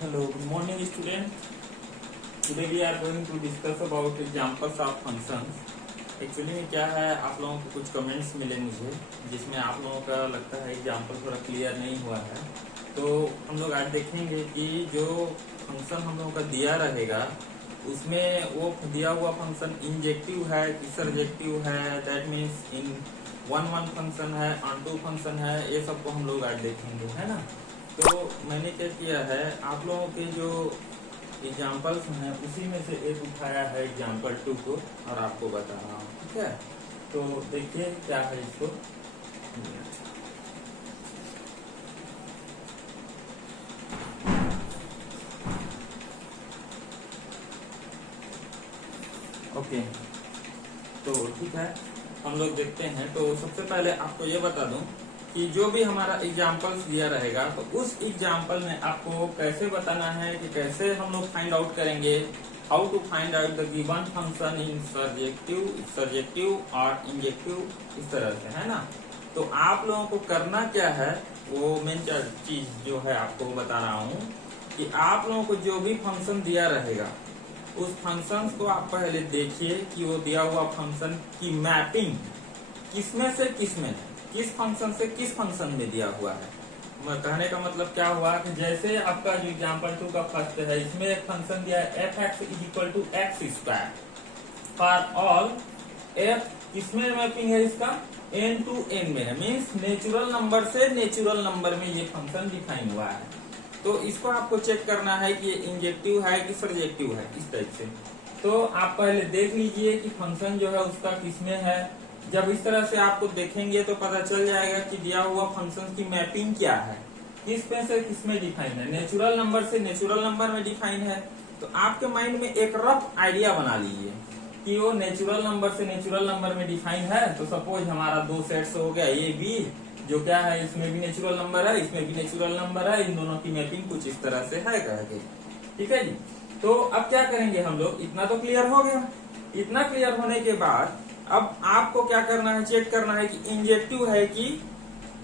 Hello, good morning student. Today we are going to discuss about examples of functions. Actually में क्या है, आप लोगों को कुछ कमेंट्स मिले मुझे जिसमें आप लोगों का लगता है एग्जाम्पल थोड़ा क्लियर नहीं हुआ है। तो हम लोग आज देखेंगे कि जो फंक्शन हम लोगों का दिया रहेगा उसमें वो दिया हुआ फंक्शन इंजेक्टिव है कि सरजेक्टिव है, that means in one function है, ऑन टू फंक्शन है, ये सबको हम लोग आज देखेंगे, है ना। तो मैंने क्या किया है, आप लोगों के जो एग्जाम्पल्स हैं उसी में से एक उठाया है एग्जाम्पल 2 को और आपको बता रहा हूँ, ठीक है। तो देखिए क्या है इसको। ओके, तो ठीक है, हम लोग देखते हैं। तो सबसे पहले आपको ये बता दूं कि जो भी हमारा एग्जाम्पल्स दिया रहेगा तो उस एग्जाम्पल में आपको कैसे बताना है कि कैसे हम लोग फाइंड आउट करेंगे, how to find out the given function in surjective और इंजेक्टिव, इस तरह से, है ना। तो आप लोगों को करना क्या है, वो मेन चीज जो है आपको बता रहा हूँ कि आप लोगों को जो भी फंक्शन दिया रहेगा उस फंक्शन को आप पहले देखिए कि वो दिया हुआ फंक्शन की मैपिंग किसमें से किसमें है, किस फंक्शन से किस फंक्शन में दिया हुआ है। कहने का मतलब क्या हुआ कि जैसे आपका जो एग्जाम्पल 2 का फर्स्ट है, इसमें एक फंक्शन दिया है f x is equal to x square for all f, किसमें मैपिंग है इसका, एन टू एन में है, मीन्स नेचुरल नंबर से नेचुरल नंबर में ये फंक्शन डिफाइन हुआ है। तो इसको आपको चेक करना है कि ये इंजेक्टिव है कि सरजेक्टिव है, इस टाइप से। तो आप पहले देख लीजिए कि फंक्शन जो है उसका किसमें है। जब इस तरह से आपको देखेंगे तो पता चल जाएगा कि दिया हुआ फंक्शन की मैपिंग क्या है, किस में से किसमें डिफाइन है, नेचुरल नंबर से नेचुरल नंबर में डिफाइन है। तो आपके माइंड में एक रफ आइडिया बना लीजिए कि वो नेचुरल नंबर से नेचुरल नंबर में डिफाइन है। तो सपोज हमारा दो सेट्स हो गया ए बी, जो क्या है, इसमें भी नेचुरल नंबर है, इसमें भी नेचुरल नंबर है, इन दोनों की मैपिंग कुछ इस तरह से है करके, ठीक है जी। तो अब क्या करेंगे हम लोग, इतना तो क्लियर हो गया। इतना क्लियर होने के बाद अब आपको क्या करना है, चेक करना है कि इंजेक्टिव है कि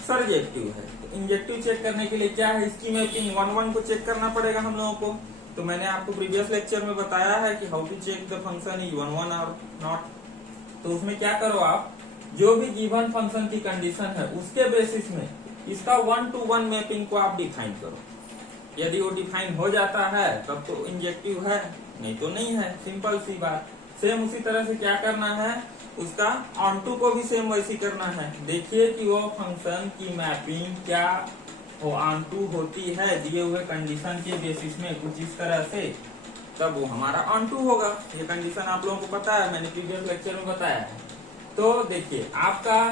सरजेक्टिव है। तो इंजेक्टिव चेक करने के लिए क्या है, इसकी मैपिंग 1 को चेक करना पड़ेगा हम लोगों को। तो मैंने आपको प्रीवियस लेक्चर में बताया है कि how to check the function is 1 और नॉट। तो उसमें क्या करो, आप जो भी गिवन फंक्शन की कंडीशन है उसके बेसिस में इसका 1 to 1 मैपिंग को आप डिफाइन करो। यदि वो डिफाइन हो जाता है तब तो इंजेक्टिव है, नहीं तो नहीं है, सिंपल सी बात। सेम उसी तरह से क्या करना है, उसका ऑन टू को भी सेम वैसी करना है। देखिए कि वो फंक्शन की मैपिंग क्या हो ऑन टू होती है दिए हुए कंडीशन के बेसिस में कुछ इस तरह से, तब वो हमारा ऑन टू होगा। ये कंडीशन आप लोगों को पता है, मैंने प्रीवियस लेक्चर में बताया है। तो देखिए, आपका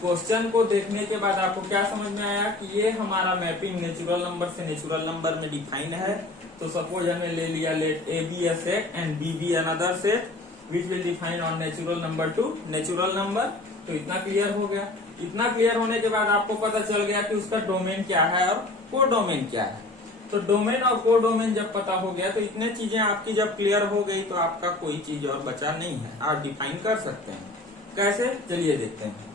क्वेश्चन को देखने के बाद आपको क्या समझ में आया कि ये हमारा मैपिंग नेचुरल नंबर से नेचुरल नंबर में डिफाइन है। तो सपोज हमें ले लिया, let a b a set and b b another set which will define on natural number to natural number. तो इतना क्लियर हो गया। इतना क्लियर होने के बाद आपको पता चल गया कि उसका डोमेन क्या है और को डोमेन क्या है। तो डोमेन और को डोमेन जब पता हो गया तो इतने चीजें आपकी जब क्लियर हो गई तो आपका कोई चीज और बचा नहीं है, आप डिफाइन कर सकते हैं। कैसे, चलिए देखते हैं।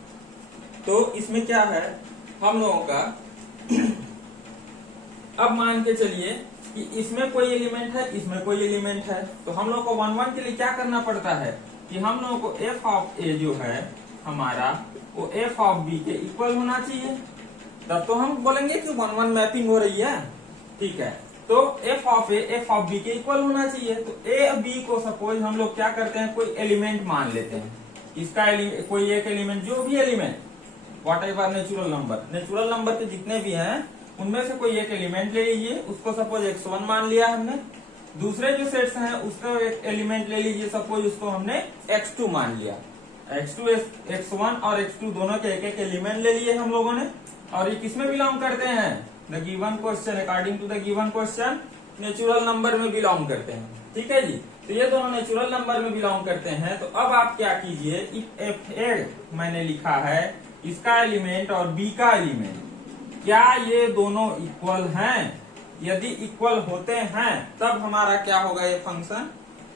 तो इसमें क्या है हम लोगों का अब मान के चलिए कि इसमें कोई एलिमेंट है, इसमें कोई एलिमेंट है। तो हम लोग को 1 के लिए क्या करना पड़ता है कि हम लोगों को एफ ऑफ ए जो है हमारा, वो एफ ऑफ बी के इक्वल होना चाहिए, तब तो हम बोलेंगे कि 1 मैपिंग हो रही है, ठीक है। तो f of a f of b के इक्वल होना चाहिए। तो ए बी को सपोज हम लोग क्या करते हैं, कोई एलिमेंट मान लेते हैं, इसका कोई एक एलिमेंट, जो भी element what ever natural number के जितने भी हैं उनमें से कोई एक एलिमेंट ले लीजिए, उसको सपोज x1 मान लिया हमने। दूसरे जो सेट्स हैं उसका एक एलिमेंट ले लीजिए, सपोज उसको हमने x2 मान लिया। x2 x1 और x2 दोनों के एक एक एलिमेंट ले लिए हम लोगों ने। और ये किसमें बिलोंग करते हैं, the given question, according to the given question natural number में बिलोंग करते हैं, ठीक है जी। तो ये दोनों नेचुरल नंबर में बिलोंग करते हैं। तो अब आप क्या कीजिए, इफ एफ ए मैंने लिखा है, इसका एलिमेंट और बी का एलिमेंट, क्या ये दोनों इक्वल हैं? यदि इक्वल होते हैं तब हमारा क्या होगा, ये फंक्शन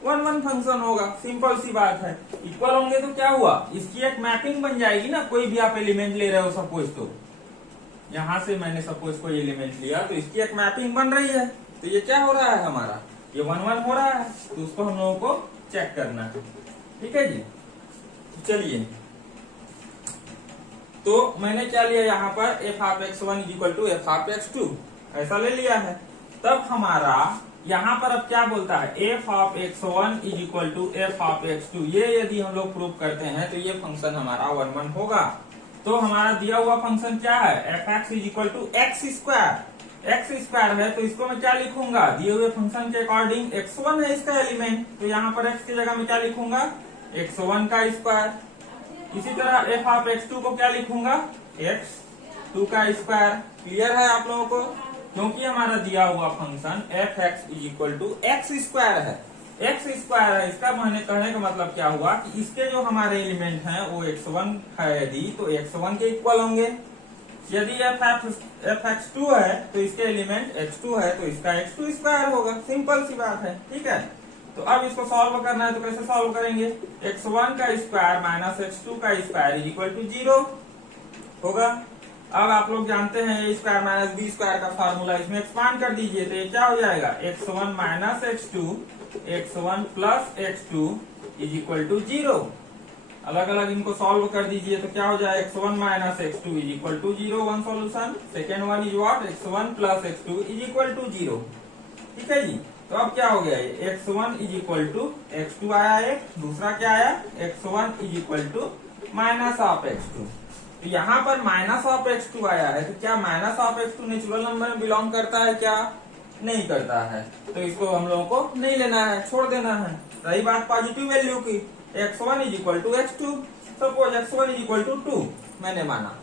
1 फंक्शन होगा। सिंपल सी बात है। इक्वल होंगे तो क्या हुआ, इसकी एक मैपिंग बन जाएगी ना। कोई भी आप एलिमेंट ले रहे हो सपोज, तो यहां से मैंने सपोज कोई एलिमेंट लिया तो इसकी एक मैपिंग बन रही है। तो ये क्या हो रहा है हमारा, ये 1 1 हो रहा है, तो उसको हम लोगों को चेक करना है। ठीक है जी, चलिए, तो मैंने क्या लिया यहाँ पर f of x1 equal to f of x2 ऐसा ले लिया है। तब हमारा यहाँ पर अब क्या बोलता है, f of x1 is equal to f of x2, ये यदि हम लोग प्रूव करते हैं तो ये फंक्शन हमारा 1 1 होगा। तो हमारा दिया हुआ फंक्शन क्या है, f x is equal to x square है, तो इसको मैं क्या लिखूंगा, दिए हुए फंक्शन के अकॉर्डिंग x1 है इसका एलिमेंट, तो यहाँ पर x की जगह में क्या लिखूंगा, x1 का स्क्वायर। इसी तरह एफ ऑफ x2 को क्या लिखूंगा, x2 का स्क्वायर। क्लियर है आप लोगों को, क्योंकि हमारा दिया हुआ function f x is equal to x square है, एक्स स्क्वायर है। इसका कहने का मतलब क्या हुआ कि इसके जो हमारे एलिमेंट हैं वो x1 है यदि, तो x1 के इक्वल होंगे। यदि एफ एक्स 2 है तो इसके एलिमेंट x2 है, तो इसका x2 स्क्वायर होगा। सिंपल सी बात है। ठीक है, तो अब इसको सॉल्व करना है, तो कैसे सॉल्व करेंगे, x1 का स्क्वायर माइनस x2 का स्क्वायर इज इक्वल टू 0 होगा। अब आप लोग जानते हैं a square minus b square का फार्मूला, इसमें एक्सपांड कर दीजिए तो ये क्या हो जाएगा, x1 minus x2 x1 plus x2 is equal to 0। अलग अलग इनको सॉल्व कर दीजिए तो क्या हो जाए, x1 minus x2 is equal to 0, one solution. Second one is what, x1 plus x2 is equal to 0। ठीक है जी, तो अब क्या हो गया, x1 is equal to x2 आया एक, दूसरा क्या आया, x1 is equal to minus of x2। तो यहाँ पर माइनस ऑफ x2 आया है, तो क्या minus of x2 natural number में बिलोंग करता है, क्या नहीं करता है, तो इसको हम लोगों को नहीं लेना है, छोड़ देना है। रही बात पॉजिटिव वैल्यू की, x1 is equal to x2, suppose x1 is equal to 2 मैंने माना,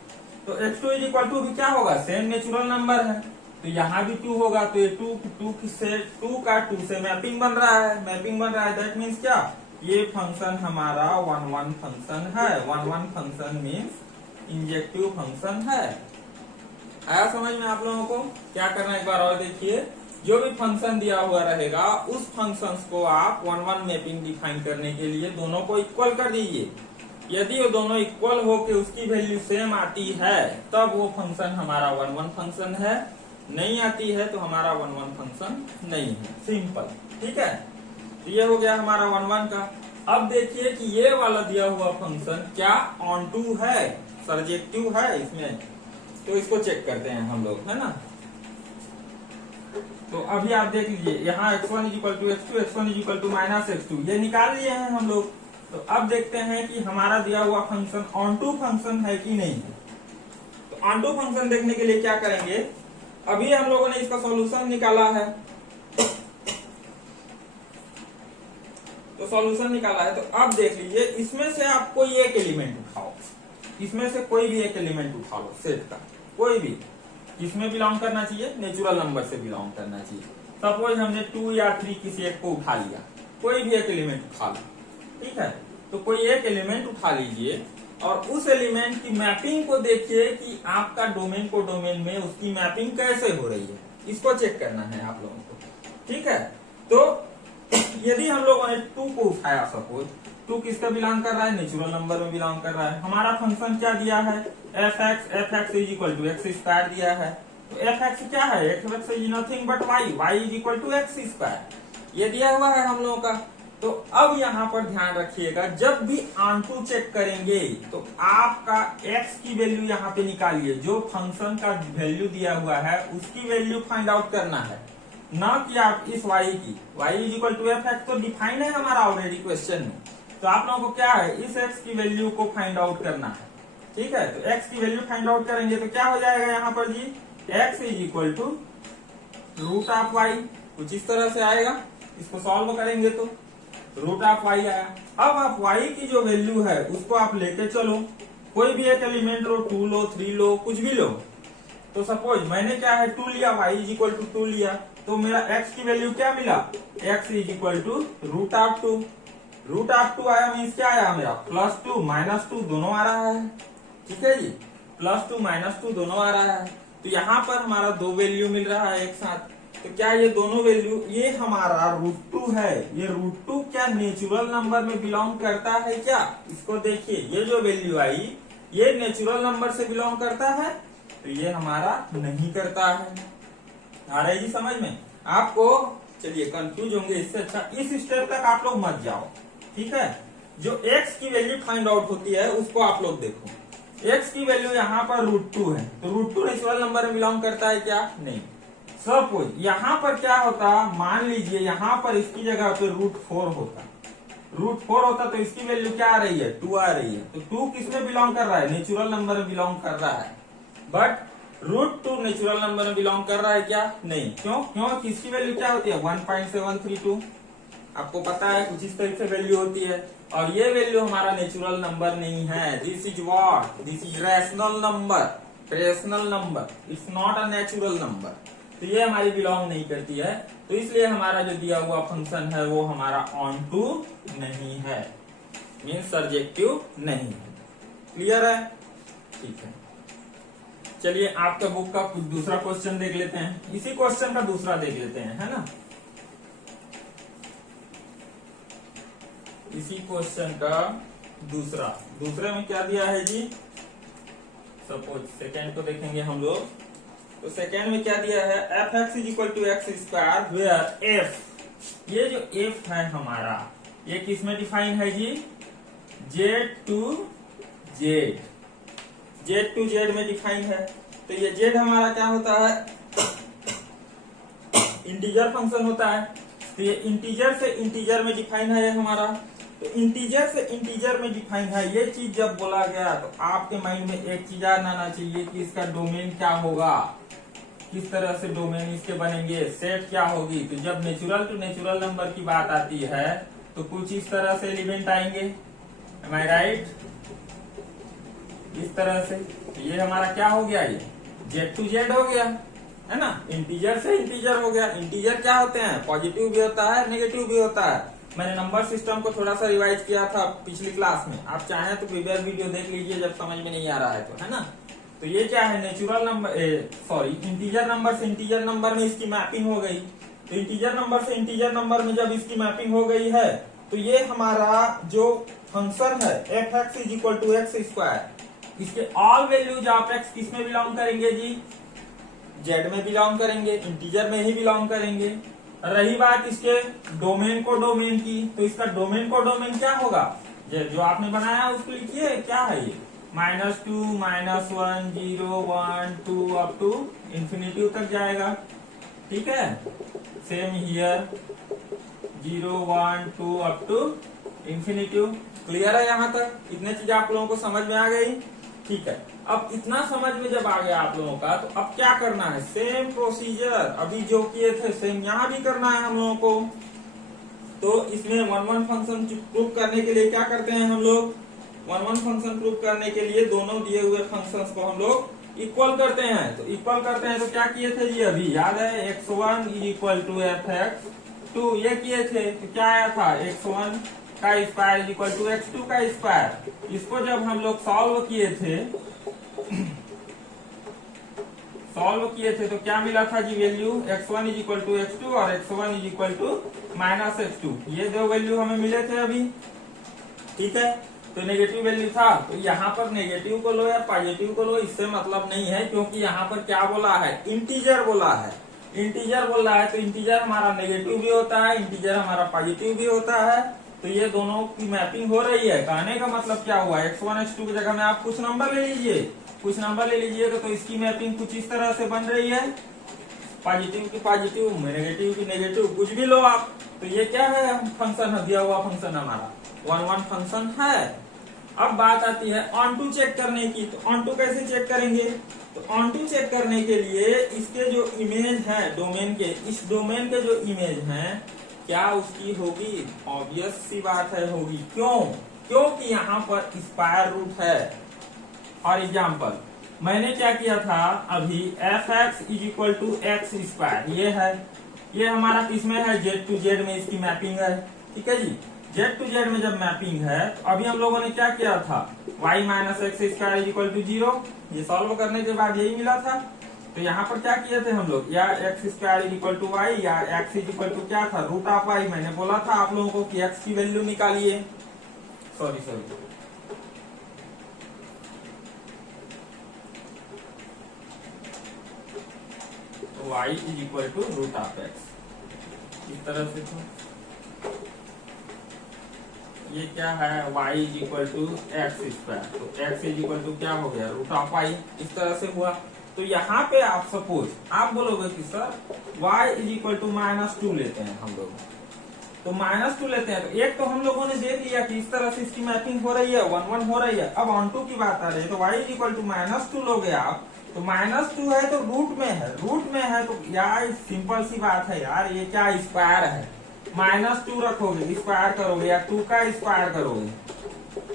तो x2 इज इक्वल टू भी क्या होगा, सेम नेचुरल नंबर है, तो यहाँ भी 2 होगा, तो ये 2 का 2 से मैपिंग बन रहा है, दैट मीन्स क्या, ये फंक्शन हमारा 1 1 फंक्शन है। 1 1 फंक्शन मीन्स इंजेक्टिव फंक्शन है। आया समझ में आप लोगों को, क्या करना है एक बार और देखिए, जो भी फंक्शन दिया हुआ रहेगा उस फंक्शंस को आप 1 1 मैपिंग डिफाइन करने के लिए दोनों को इक्वल कर दीजिए। यदि वो दोनों इक्वल होके उसकी वैल्यू सेम आती है तब वो फंक्शन हमारा 1 1 फंक्शन है, नहीं आती है तो हमारा 1 1 फंक्शन नहीं है। सिंपल, ठीक है, तो ये हो गया हमारा 1 1 का। अब देखिए कि ये वाला दिया हुआ फंक्शन क्या ऑनटू है, सर्जेक्टिव है इसमें, तो इसको चेक करते हैं हम लोग, है ना। तो अभी आप देख लीजिए, यहाँ x1 is equal to x2, x1 is equal to minus x2, ये निकाल लिए हैं हम लोग। तो अब देखते हैं कि हमारा दिया हुआ फंक्शन ऑनटू फंक्शन है कि नहीं है। तो ऑनटू फंक्शन देखने के लिए क्या करेंगे, अभी हम लोगों ने इसका सॉल्यूशन निकाला है, तो सॉल्यूशन निकाला है, तो अब देख लीजिए इसमें से आप कोई एक एलिमेंट उठाओ, इसमें से कोई भी एक एलिमेंट उठा लो सेट का, कोई भी, किसमें बिलोंग करना चाहिए, नेचुरल नंबर से बिलोंग करना चाहिए। सपोज हमने 2 या 3 किसी एक को उठा लिया, कोई भी एक एलिमेंट उठा लो, ठीक है, तो कोई एक एलिमेंट उठा लीजिए और उस एलिमेंट की मैपिंग को देखिए कि आपका डोमेन को डोमेन में उसकी मैपिंग कैसे हो रही है, इसको चेक करना है आप लोगों को। ठीक है, तो यदि हम लोगों ने 2 को उठाया, सपोज 2 किसका बिलोंग कर रहा है, नेचुरल नंबर में बिलोंग कर रहा है। हमारा फंक्शन क्या दिया है, f x is equal to x square दिया है, तो एफ एक्स क्या है, f x is nothing but y is equal to x square, ये दिया हुआ है हम लोगों का। तो अब यहाँ पर ध्यान रखिएगा, जब भी ऑनटू चेक करेंगे तो आपका x की वैल्यू यहाँ पे निकालिए, जो फंक्शन का वैल्यू दिया हुआ है उसकी वैल्यू फाइंड आउट करना है, ना कि आप इस y की। y is equal to f x तो डिफाइन है हमारा ऑलरेडी क्वेश्चन में, तो आप लोगों को क्या है, इस x की वैल्यू को फाइंड आउट करना है। ठीक है, तो x की वैल्यू फाइंड आउट करेंगे तो क्या हो जाएगा यहाँ पर जी, x is equal to root of y, कुछ इस तरह से आएगा। इसको सॉल्व करेंगे तो रूट ऑफ y आया। अब आप y की जो वैल्यू है उसको आप लेके चलो, कोई भी एक एलिमेंट लो, 2 लो, 3 लो, कुछ भी लो। तो सपोज मैंने क्या है 2 लिया, y इज इक्वल टू 2 लिया, तो मेरा x की वैल्यू क्या मिला, x is equal to root of 2। Root of 2 आया मीन्स क्या आया मेरा, +2 -2 दोनों आ रहा है। ठीक है जी, +2 -2 दोनों आ रहा है। तो यहाँ पर हमारा 2 वैल्यू मिल रहा है एक साथ, तो क्या ये दोनों वैल्यू, ये हमारा √2 है, ये √2 क्या नेचुरल नंबर में बिलोंग करता है क्या, इसको देखिए, ये जो वैल्यू आई ये नेचुरल नंबर से बिलोंग करता है, तो ये हमारा नहीं करता है। आ रही जी समझ में। आपको चलिए कंफ्यूज होंगे, इससे अच्छा इस स्टेप तक आप लोग मत जाओ, ठीक है। जो x की वैल्यू फाइंड आउट होती है उसको आप लोग देखो। x की वैल्यू यहाँ पर √2 है, तो √2 नेचुरल नंबर में बिलोंग करता है क्या? नहीं। सपोज यहाँ पर क्या होता, मान लीजिए यहाँ पर इसकी जगह पे √4 होता, √4 होता तो इसकी वैल्यू क्या आ रही है? 2 आ रही है। तो 2 किसमें बिलोंग कर रहा है? नेचुरल नंबर में बिलोंग कर रहा है। बट √2 नेचुरल नंबर में बिलोंग कर रहा है क्या? नहीं। क्यों? क्यों? इसकी वैल्यू क्या होती है? 1.732। आपको पता है कुछ इस तरह से वैल्यू होती है, और ये वैल्यू हमारा नेचुरल नंबर नहीं है। This is what? This is rational number, rational number, it's not a natural number. तो ये हमारी बिलोंग नहीं करती है, तो इसलिए हमारा जो दिया हुआ फंक्शन है वो हमारा ऑन टू नहीं है, मीन्स सर्जेक्टिव नहीं है। क्लियर है? ठीक है, चलिए आपका बुक का कुछ दूसरा क्वेश्चन देख लेते हैं। इसी क्वेश्चन का दूसरा देख लेते हैं, है ना। इसी क्वेश्चन का दूसरे में क्या दिया है जी? सपोज सेकेंड को देखेंगे हम लोग, तो सेकेंड में क्या दिया है? f(x = x²) वेयर f, ये जो f है हमारा, ये किस में डिफाइन है जी? z to z में डिफाइन है। तो ये z हमारा क्या होता है? इंटीजर फंक्शन होता है। तो ये इंटीजर से इंटीजर में डिफाइन है ये हमारा। तो इंटीजर से इंटीजर में डिफाइन है, ये चीज जब बोला गया तो आपके माइंड में एक चीज आना चाहिए कि इसका डोमेन क्या होगा, किस तरह से डोमेन इसके बनेंगे, सेट क्या होगी। तो जब नेचुरल टू नेचुरल नंबर की बात आती है तो कुछ इस तरह से एलिमेंट आएंगे, एम आई राइट? इस तरह से। तो ये हमारा क्या हो गया? ये z to z हो गया, है ना। इंटीजर से इंटीजर हो गया। इंटीजर क्या होते हैं? पॉजिटिव भी होता है, नेगेटिव भी होता है। मैंने नंबर सिस्टम को थोड़ा सा रिवाइज किया था पिछली क्लास में, आप चाहें तो प्रीवियस वीडियो देख लीजिए जब समझ में नहीं आ रहा है तो, है ना। तो ये क्या है? नेचुरल नंबर, इंटीजर नंबर से इंटीजर नंबर में इसकी मैपिंग हो गई। तो इंटीजर नंबर से इंटीजर नंबर में जब इसकी मैपिंग हो गई है तो ये हमारा जो फंक्शन है f(x = x²), इसके ऑल वैल्यूज आप x किस में बिलोंग करेंगे जी? z में बिलोंग करेंगे, इंटीजर में ही बिलोंग करेंगे। रही बात इसके डोमेन को डोमेन की, तो इसका डोमेन को डोमेन क्या होगा? जो आपने बनाया उसको लिखिए, क्या है ये? -2, -1, 0, 1, 2 अप टू इंफिनिटी तक जाएगा, ठीक है। Same here 0, 1, 2 up to infinity. Clear है यहाँ तक? इतने चीज आप लोगों को समझ में आ गई? ठीक है। अब इतना समझ में जब आ गया आप लोगों का, तो अब क्या करना है? सेम प्रोसीजर अभी जो किए थे सेम यहाँ भी करना है हम लोगों को। तो इसमें 1 फंक्शन प्रूव करने के लिए क्या करते हैं हम लोग? 1 फंक्शन प्रूव करने के लिए दोनों दिए हुए फंक्शंस को हम लोग इक्वल करते हैं। तो इक्वल करते हैं तो क्या किए थे जी? अभी याद है, x1 = f(x²) ये किए थे। तो क्या आया था? x1 का स्क्वायर = x2 का स्क्वायर। इसको जब हम लोग सॉल्व किए थे तो क्या मिला था जी वैल्यू? x1 = x2 और x1 = -x2। ये दो वैल्यू हमें मिले थे अभी, ठीक है। तो नेगेटिव वैल्यू था, तो यहाँ पर नेगेटिव को लो या पॉजिटिव को लो, इससे मतलब नहीं है, क्योंकि यहाँ पर क्या बोला है? इंटीजर बोला है। इंटीजर बोल रहा है तो इंटीजर हमारा नेगेटिव भी होता है, इंटीजर हमारा पॉजिटिव भी होता है। तो ये दोनों की मैपिंग हो रही है। कहने का मतलब क्या हुआ? x1 x2 की जगह में आप कुछ नंबर ले लीजिए, कुछ नंबर ले लीजिएगा तो इसकी मैपिंग कुछ इस तरह से बन रही है। पॉजिटिव की पॉजिटिव, नेगेटिव की नेगेटिव, कुछ भी लो आप। तो ये क्या है? फंक्शन है, दिया हुआ फंक्शन हमारा 1 फंक्शन है। अब बात आती है ऑन टू चेक करने की। तो ऑन टू कैसे चेक करेंगे? तो ऑन टू चेक करने के लिए इसके जो इमेज है डोमेन के, इस डोमेन के जो इमेज है क्या उसकी होगी? ऑब्वियस सी बात है, होगी। क्यों? क्योंकि यहाँ पर स्क्वायर रूट है। फॉर एग्जाम्पल मैंने क्या किया था अभी, f(x = x²) ये है, ये हमारा किसमें है? z to z में इसकी मैपिंग है, ठीक है जी। z to z में जब मैपिंग है तो अभी हम लोगों ने क्या किया था? y - x² = 0। ये सॉल्व करने के बाद यही मिला था। तो यहाँ पर क्या किए थे हम लोग? या x² = y या x = क्या था? √y। मैंने बोला था आप लोगों को कि x की वैल्यू निकालिए। सॉरी तो y is equal to root of x. इस तरह से तो ये क्या है, y is equal to x square, तो x इज इक्वल टू क्या हो गया, रूट ऑफ y। इस तरह से हुआ। तो यहाँ पे आप सपोज आप बोलोगे कि sir y is equal to -2 लेते हैं हम लोग, तो -2 लेते हैं। तो एक तो हम लोगों ने देख लिया कि इस तरह से इसकी मैपिंग हो रही है, 1 1 हो रही है। अब ऑन टू की बात आ रही है, तो y इज इक्वल टू -2 लोगे आप, तो -2 है तो रूट में है, रूट में है तो यार सिंपल सी बात है यार, ये क्या स्क्वायर है, -2 रखोगे, स्क्वायर करोगे या 2 का स्क्वायर करोगे,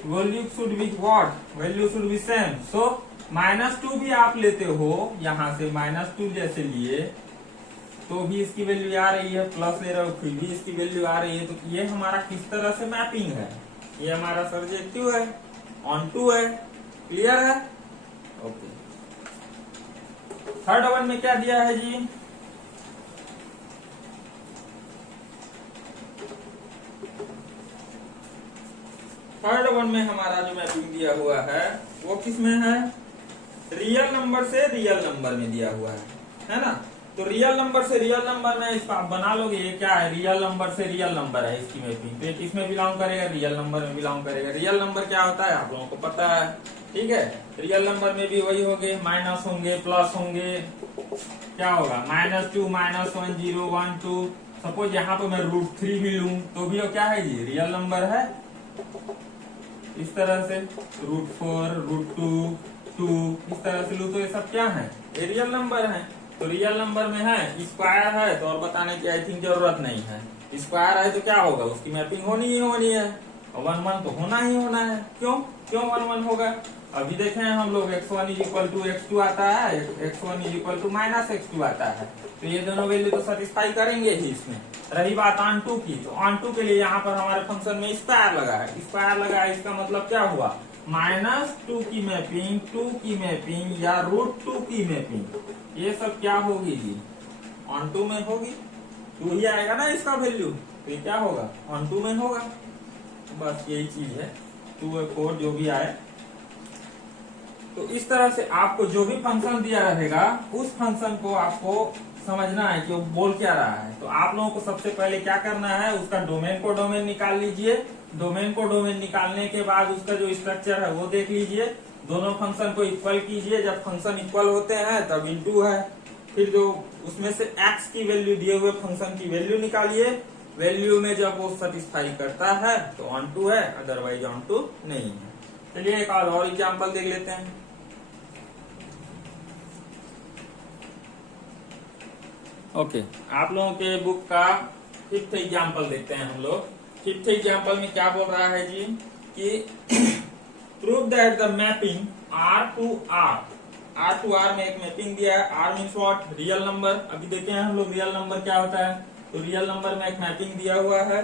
value should be what, value should be same. So -2 भी आप लेते हो, यहाँ से -2 जैसे लिए तो भी इसकी वैल्यू आ रही है, प्लस ले रहे हो फिर भी इसकी वैल्यू आ रही है। तो ये हमारा किस तरह से मैपिंग है, ये हमारा सर्जेक्टिव है, ऑन टू है, क्लियर है। ओके, थर्ड वन में क्या दिया है जी, थर्ड वन में हमारा जो मैपिंग दिया हुआ है वो किस में है, रियल नंबर से रियल नंबर में दिया हुआ है ना। तो रियल नंबर से रियल नंबर में इसको आप बना लोगे, ये क्या है, रियल नंबर से रियल नंबर है इसकी मैपिंग। तो किसमें बिलोंग करेगा, रियल नंबर में बिलोंग करेगा। रियल नंबर क्या होता है आप लोगों को पता है, ठीक है। रियल नंबर में भी वही होंगे, माइनस होंगे, प्लस होंगे, क्या होगा, -2 -1 0 1 2। सपोज यहाँ पे मैं √3 भी लूं तो भी वो क्या है जी, रियल नंबर है। इस तरह से √4 √2 2 इस तरह से लूं तो ये सब क्या है, ये रियल नंबर है। तो रियल नंबर में है, स्क्वायर है तो और बताने की आई थिंक जरूरत नहीं है। स्क्वायर है तो क्या होगा, उसकी मैपिंग होनी ही होनी है, 1 1 तो होना ही होना है। क्यों 1 1 होगा, अभी देखे हैं हम लोग x1 is equal to x2 आता है, x1 is equal to -x2 आता है। तो ये दोनों वैल्यू तो सेटिस्फाई करेंगे ही इसमें। रही बात ऑन टू की, तो ऑन टू के लिए यहाँ पर हमारे फंक्शन में स्क्वायर लगा है, स्क्वायर लगा है, इसका मतलब क्या हुआ, -2 की मैपिंग, 2 की मैपिंग या √2 की मैपिंग, ये सब क्या होगी जी, ऑन टू में होगी। 2 ही आएगा ना इसका वैल्यू, तो ये क्या होगा, ऑन टू में होगा। बस यही चीज है, 2 और 4 जो भी आए। तो इस तरह से आपको जो भी फंक्शन दिया रहेगा उस फंक्शन को आपको समझना है कि वो बोल क्या रहा है। तो आप लोगों को सबसे पहले क्या करना है, उसका डोमेन को डोमेन निकाल लीजिए। डोमेन को डोमेन निकालने के बाद उसका जो स्ट्रक्चर है वो देख लीजिए, दोनों फंक्शन को इक्वल कीजिए। जब फंक्शन इक्वल होते हैं तब इनटू है, फिर जो उसमें से x की वैल्यू दिए हुए फंक्शन की वैल्यू निकालिए। वैल्यू में जब वो सेटिस्फाई करता है तो ऑन टू है, अदरवाइज ऑन टू नहीं है। चलिए एक और एग्जाम्पल देख लेते हैं। ओके, आप लोगों के बुक का 5th एग्जाम्पल देखते हैं हम लोग। 5th एग्जाम्पल में क्या बोल रहा है जी कि prove that the mapping R to R में एक मैपिंग दिया है। R means what, real number. अभी देखते हैं हम लोग रियल नंबर क्या होता है। तो रियल नंबर में एक मैपिंग दिया हुआ है,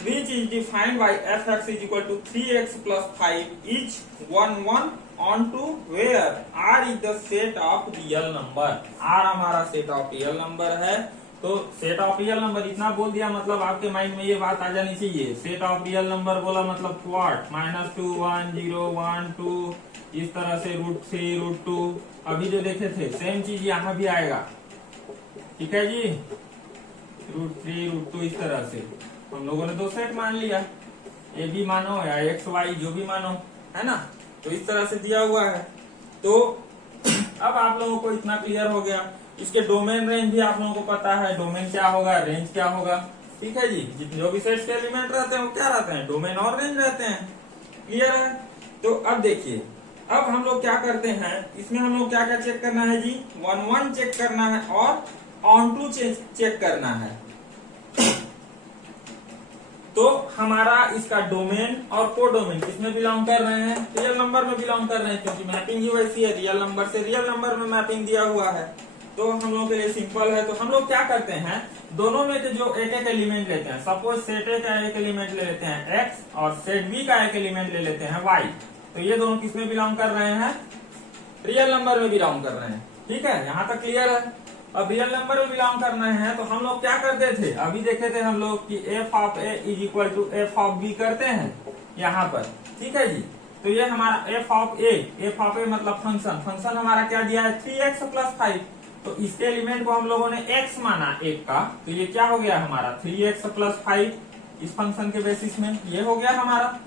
which is defined by f(x) is equal to 3x plus 5 each 1 1 on to where R is the set of real number। R हमारा set of real number है। तो सेट ऑफ रियल नंबर इतना बोल दिया, मतलब आपके माइंड में ये बात आ जानी चाहिए। सेट ऑफ रियल नंबर बोला मतलब व्हाट, -2 1 0 1 2 इस तरह से √3 √2। अभी जो देखे थे सेम चीज यहाँ भी आएगा, ठीक है जी, √3 √2 इस तरह से हम लोगों ने 2 सेट मान लिया, ए भी मानो या एक्स वाई जो भी मानो, है ना। तो इस तरह से दिया हुआ है। तो अब आप लोगों को इतना क्लियर हो गया। इसके डोमेन रेंज भी आप लोगों को पता है, डोमेन क्या होगा, रेंज क्या होगा, ठीक है जी। जो भी सेट्स के एलिमेंट रहते हैं वो क्या रहते हैं, डोमेन और रेंज रहते हैं, क्लियर है। तो अब देखिए, अब हम लोग क्या करते हैं, इसमें हम लोग क्या क्या चेक करना है जी, 1 1 चेक करना है और ऑन टू चेक करना है। तो हमारा इसका डोमेन और कोडोमेन किसमें बिलोंग कर रहे हैं, रियल नंबर में बिलोंग कर रहे हैं, क्योंकि मैपिंग ही वैसी है, रियल नंबर से रियल नंबर में मैपिंग दिया हुआ है। तो हम लोगों के लिए सिंपल है। तो हम लोग क्या करते हैं, दोनों में से जो एक एक एलिमेंट लेते हैं, सपोज सेट ए का एक एलिमेंट ले लेते हैं x और सेट बी का एक एलिमेंट ले लेते हैं y। तो ये दोनों किसमें बिलोंग कर रहे हैं, रियल नंबर में बिलोंग कर रहे हैं, ठीक है, यहाँ तक क्लियर है। अब रियल नंबर में बिलोंग करना है तो हम लोग क्या करते थे, अभी देखे थे हम लोग कि f of a is equal to f of b करते हैं यहाँ पर, ठीक है जी। तो ये हमारा f ऑफ a मतलब फंक्शन हमारा क्या दिया है, 3x plus 5। तो इसके एलिमेंट को हम लोगों ने x माना एक का, तो ये क्या हो गया हमारा 3x प्लस 5 इस फंक्शन के बेसिस में ये हो गया हमारा।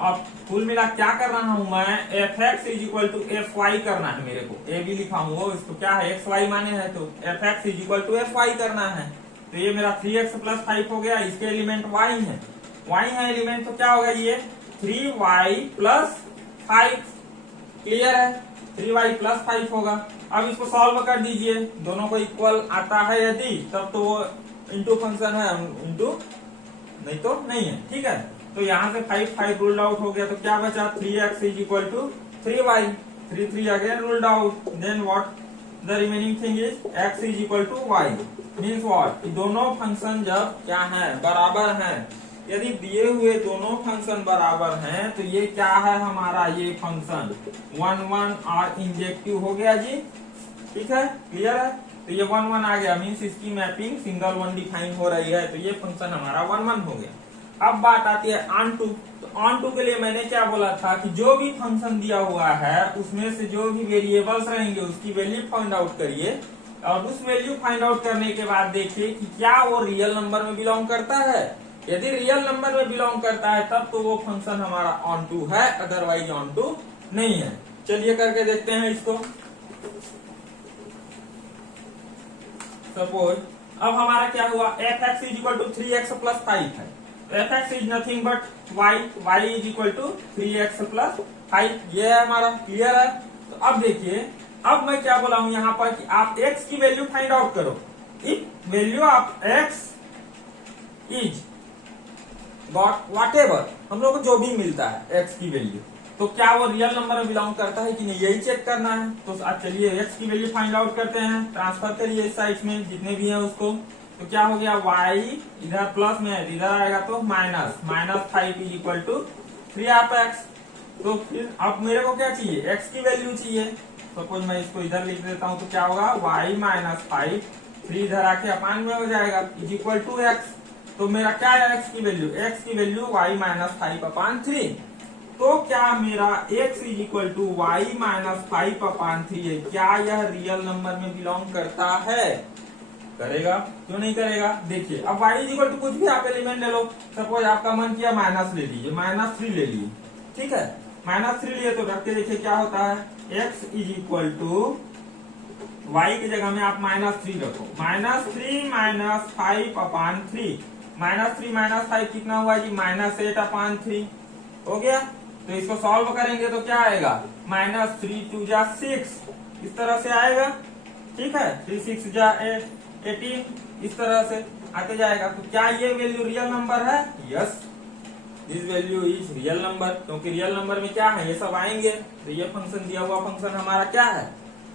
अब कुल मिला क्या कर रहा हूं मैं, fx is equal to fy करना है मेरे को, a भी लिखा हूं, इसको क्या है xy माने है, तो fx is equal to fy करना है। तो ये मेरा 3x प्लस 5 हो गया, इसके एलिमेंट y है एलिमेंट, तो क्या होगा ये 3y प्लस 5, क्लियर है, 3y प्लस 5 होगा। अब इसको सॉल्व कर दीजिए, दोनों को इक्वल आता है यदि तब तो वो इंटू फंक्शन है, इंटू नहीं तो नहीं है, ठीक है। तो यहाँ से 5 रूल्ड आउट हो गया, तो क्या बचा 3x is equal to 3y, 3 again ruled out, then what the remaining thing is x is equal to y, means what, दोनों फंक्शन जब क्या है बराबर हैं, यदि दिए हुए दोनों फंक्शन बराबर हैं तो ये क्या है हमारा, ये फंक्शन 1 और इंजेक्टिव हो गया जी, ठीक है, क्लियर है। तो ये 1 आ गया, मीन्स इसकी मैपिंग सिंगल वन डिफाइन हो रही है, तो ये फंक्शन हमारा 1 हो गया। अब बात आती है ऑन टू, तो ऑन टू के लिए मैंने क्या बोला था कि जो भी फंक्शन दिया हुआ है उसमें से जो भी वेरिएबल्स रहेंगे उसकी वैल्यू फाइंड आउट करिए, और उस वैल्यू फाइंड आउट करने के बाद देखिए कि क्या वो रियल नंबर में बिलोंग करता है। यदि रियल नंबर में बिलोंग करता है तब तो वो फंक्शन हमारा ऑन टू है, अदरवाइज ऑन टू नहीं है। चलिए करके देखते हैं इसको। सपोज अब हमारा क्या हुआ, fx is equal to 3x plus 5 है, fx is nothing but y is equal to 3x plus 5, ये है हमारा, क्लियर है। तो अब देखिए, अब मैं क्या बोला हूं यहाँ पर कि आप x की वैल्यू फाइंड आउट करो, if value of x is what ever, हम लोग को जो भी मिलता है x की वैल्यू, तो क्या वो रियल नंबर में बिलोंग करता है कि नहीं, यही चेक करना है। तो अब चलिए x की वैल्यू फाइंड आउट करते हैं, ट्रांसफर करिए इस साइड में जितने भी हैं उसको, तो क्या हो गया y इधर प्लस में है, इधर आएगा तो -5 is equal to 3 of x। तो फिर अब मेरे को क्या चाहिए, x की वैल्यू चाहिए, सपोज मैं इसको इधर लिख देता हूँ, तो क्या होगा y-5, 3 इधर आके अपान में हो जाएगा, इज इक्वल टू x। तो मेरा क्या है x की वैल्यू, x की वैल्यू y-5/3, तो क्या मेरा x is equal to y-5/3 है, क्या यह रियल नंबर में बिलोंग करता है, करेगा, क्यों नहीं करेगा। देखिए अब y इज इक्वल टू कुछ भी आप एलिमेंट ले लो, सपोज आपका मन किया माइनस ले लीजिए, -3 ले लिए, ठीक है, -3 लिए तो रख के देखिए क्या होता है, x is equal to y की जगह में आप -3 रखो, -3 -5/3, -3 कितना हुआ जी, -8/3 हो गया। तो इसको सॉल्व करेंगे तो क्या आएगा, -3 2 जा 6, इस तरह से आएगा, ठीक है, 3 6 जा 18, इस तरह से आते जाएगा। तो क्या ये वैल्यू रियल नंबर है, yes, this value is real number, क्योंकि रियल नंबर में क्या है, ये सब आएंगे। तो ये फंक्शन दिया हुआ फंक्शन हमारा क्या है,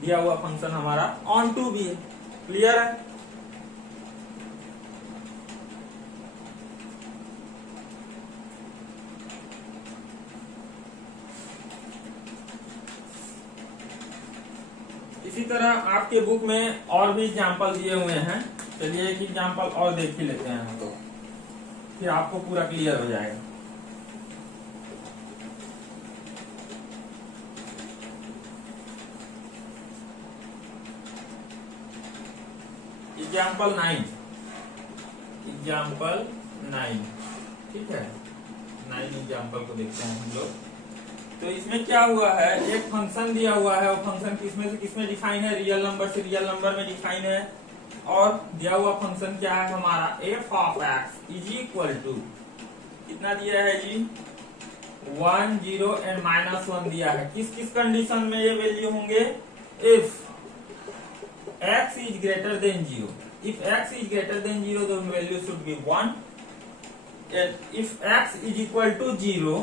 दिया हुआ फंक्शन हमारा ऑन टू भी है, क्लियर है। इसी तरह आपके बुक में और भी एग्जाम्पल दिए हुए हैं, चलिए एक एग्जाम्पल और देख ही लेते हैं हम लोग, फिर आपको पूरा क्लियर हो जाएगा। एग्जाम्पल 9, ठीक है, 9 एग्जाम्पल को देखते हैं हम लोग। तो इसमें क्या हुआ है, एक फंक्शन दिया हुआ है, वो फंक्शन किसमें डिफाइन है, रियल नंबर से रियल नंबर में डिफाइन है, और दिया हुआ फंक्शन क्या है हमारा, f of x is equal to कितना दिया है जी, 1 0 एंड -1 दिया है। किस किस कंडीशन में ये वैल्यू होंगे, if x is greater than 0, if x is greater than 0 तो value should B 1, and if x is equal to 0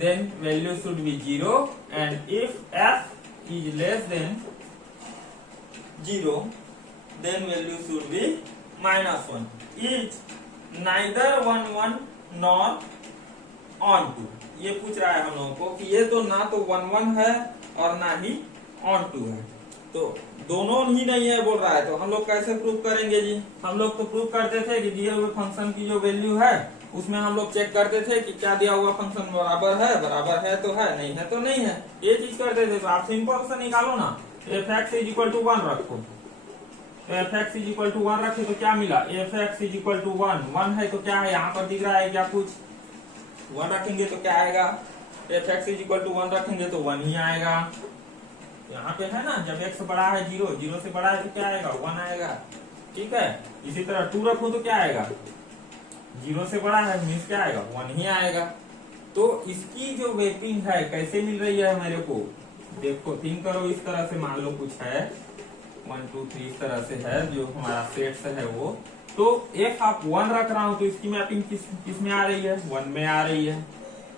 then value should be 0, and if f is less than 0 then value should be -1, is neither 1 1 nor on 2। ये पूछ रहा है हम लोगों को कि ये तो ना तो 1 1 है और ना ही on 2 है, तो दोनों ही नहीं है बोल रहा है, तो हम लोग कैसे प्रूव करेंगे जी। हम लोग तो प्रूव करते थे कि दिए हुए फंक्शन की जो वैल्यू है उसमें हम लोग चेक करते थे कि क्या दिया हुआ फंक्शन बराबर है तो है, नहीं है तो नहीं है, ये चीज करते थे। तो आप सिंपल से निकालो ना, f(x) इज इक्वल टू 1 रखो, तो f x is equal to 1 रखे तो क्या मिला, f x is equal to 1 है तो क्या है यहाँ पर दिख रहा है क्या कुछ, 1 रखेंगे तो क्या आएगा, f x is equal to 1 रखेंगे तो 1 ही आएगा। यहाँ पे है ना, जब x बड़ा है 0 से बड़ा है तो क्या आएगा, 1 आएगा। ठीक है, इसी तरह 2 रखो तो क्या आएगा, 0 से बड़ा है मीन्स क्या आएगा, 1 ही आएगा। तो इसकी जो वेटिंग है कैसे मिल रही है मेरे को, देखो थिंक करो, इस तरह से मान लो कुछ है 1 2 3 इस तरह से है जो हमारा सेट से है वो, तो एफ आप 1 रख रहा हूं तो इसकी मैपिंग किस में आ रही है, 1 में आ रही है।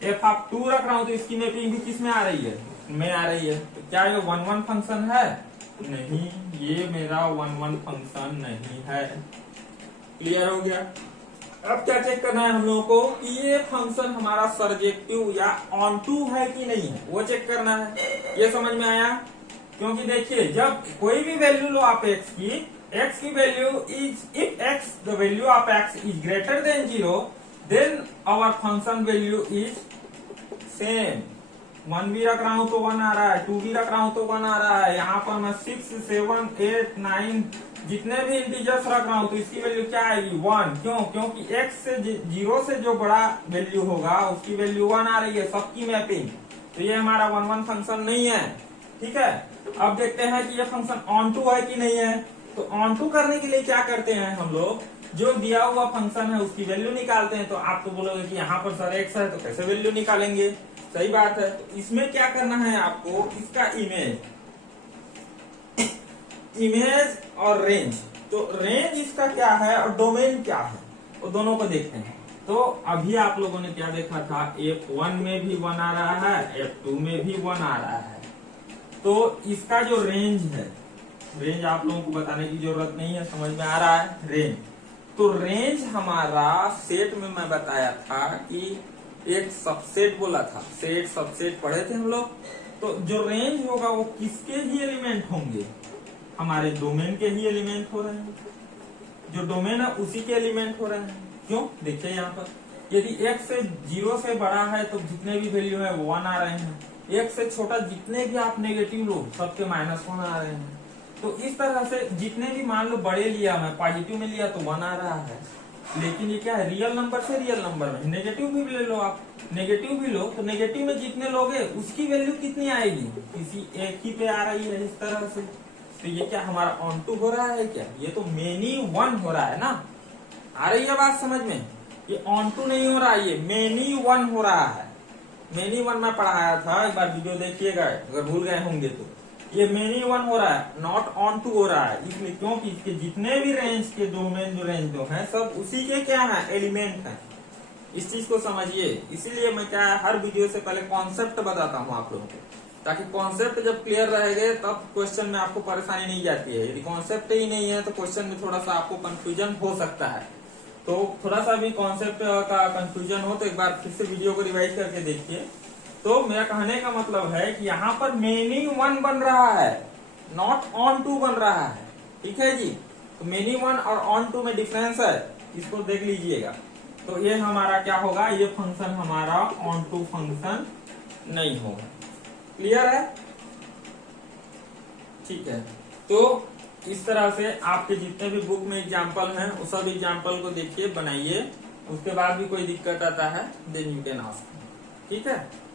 एफ आप 2 रख रहा हूं तो इसकी मैपिंग भी किस में आ रही है, में आ रही है। तो क्या ये 1 1 फंक्शन है, नहीं, ये मेरा 1 1 फंक्शन नहीं है। क्लियर हो गया। अब क्या चेक करना है हम लोगों को कि ये फंक्शन हमारा सर्जेक्टिव या ऑन टू है कि नहीं है, वो चेक करना है। ये समझ में आया, क्योंकि देखिए जब कोई भी वैल्यू लो आप x की value is, if x the value of x is greater than 0 then our function value is same. 1 भी रख रहा हूं तो 1 आ रहा है, 2 भी रख रहा हूं तो 1 आ रहा है। यहाँ पर मैं 6 7 8 9 जितने भी इंटीजर्स रख रहा हूं तो इसकी वैल्यू क्या आएगी, 1। क्यों, क्योंकि x से 0 से जो बड़ा वैल्यू होगा उसकी वैल्यू 1 आ रही है, सबकी मैपिंग। तो ये हमारा 1 1 फंक्शन नहीं है। ठीक है, अब देखते हैं कि ये फंक्शन ऑन टू है कि नहीं है। तो ऑन टू करने के लिए क्या करते हैं हम लोग, जो दिया हुआ फंक्शन है उसकी वैल्यू निकालते हैं। तो आप तो बोलोगे कि यहाँ पर सर x है तो कैसे वैल्यू निकालेंगे, सही बात है। तो इसमें क्या करना है आपको, इसका इमेज और रेंज। तो रेंज इसका क्या है और डोमेन क्या है, वो दोनों को देखते हैं। तो अभी आप लोगों ने क्या देखा था, F1 में भी 1 आ रहा है, F2 में भी 1 आ रहा है। तो इसका जो रेंज है, रेंज आप लोगों को बताने की जरूरत नहीं है, समझ में आ रहा है रेंज। तो रेंज हमारा सेट में मैं बताया था कि एक सबसेट बोला था, सेट सबसेट पढ़े थे हम लोग। तो जो रेंज होगा वो किसके ही एलिमेंट होंगे, हमारे डोमेन के ही एलिमेंट हो रहे हैं। जो डोमेन है उसी के एलिमेंट हो रहे हैं। क्यों, देखिए यहाँ पर यदि x से 0 से बड़ा है तो जितने भी वैल्यू है वो 1 आ रहे हैं। x से छोटा जितने भी आप नेगेटिव लो सबके -1 आ रहे हैं। तो इस तरह से जितने भी मान लो बड़े लिया, मैं पॉजिटिव में लिया तो 1 आ रहा है। लेकिन ये क्या है, रियल नंबर से रियल नंबर में, नेगेटिव भी ले लो आप, नेगेटिव भी लो तो नेगेटिव में जितने लोगे उसकी वैल्यू कितनी आएगी, किसी एक ही पे आ रही है, इस तरह से। तो ये क्या हमारा ऑन टू हो रहा है क्या, ये तो मेनी 1 हो रहा है ना। आ रही है बात समझ में, ये ऑन टू नहीं हो रहा है, ये मेनी 1 हो रहा है। मेनी 1 में पढ़ाया था, एक बार वीडियो देखिएगा अगर भूल गए होंगे तो। ये मेनी 1 हो रहा है, नॉट ऑन टू हो रहा है। इसलिए क्योंकि इसके जितने भी रेंज के डोमेन जो रेंज जो है सब उसी के क्या है, एलिमेंट है। इस चीज को समझिए। इसीलिए मैं क्या है, हर वीडियो से पहले कॉन्सेप्ट बताता हूँ आप लोगों को, ताकि कॉन्सेप्ट जब क्लियर रहेगा तब क्वेश्चन में आपको परेशानी नहीं जाती है। यदि कॉन्सेप्ट ही नहीं है तो क्वेश्चन में थोड़ा सा आपको कंफ्यूजन हो सकता है। तो थोड़ा सा भी कॉन्सेप्ट का कंफ्यूजन हो तो एक बार फिर से वीडियो को रिवाइज करके देखिए। तो मेरा कहने का मतलब है कि यहाँ पर मेनी 1 बन रहा है, नॉट ऑन टू बन रहा है। ठीक है जी, तो मेनी 1 और ऑन टू में डिफरेंस है, इसको देख लीजिएगा। तो ये हमारा क्या होगा, ये फंक्शन हमारा ऑन टू फंक्शन नहीं होगा। क्लियर है, ठीक है। तो इस तरह से आपके जितने भी बुक में एग्जाम्पल हैं उस सब एग्जाम्पल को देखिए, बनाइए। उसके बाद भी कोई दिक्कत आता है देन यू कैन आस्क। ठीक है।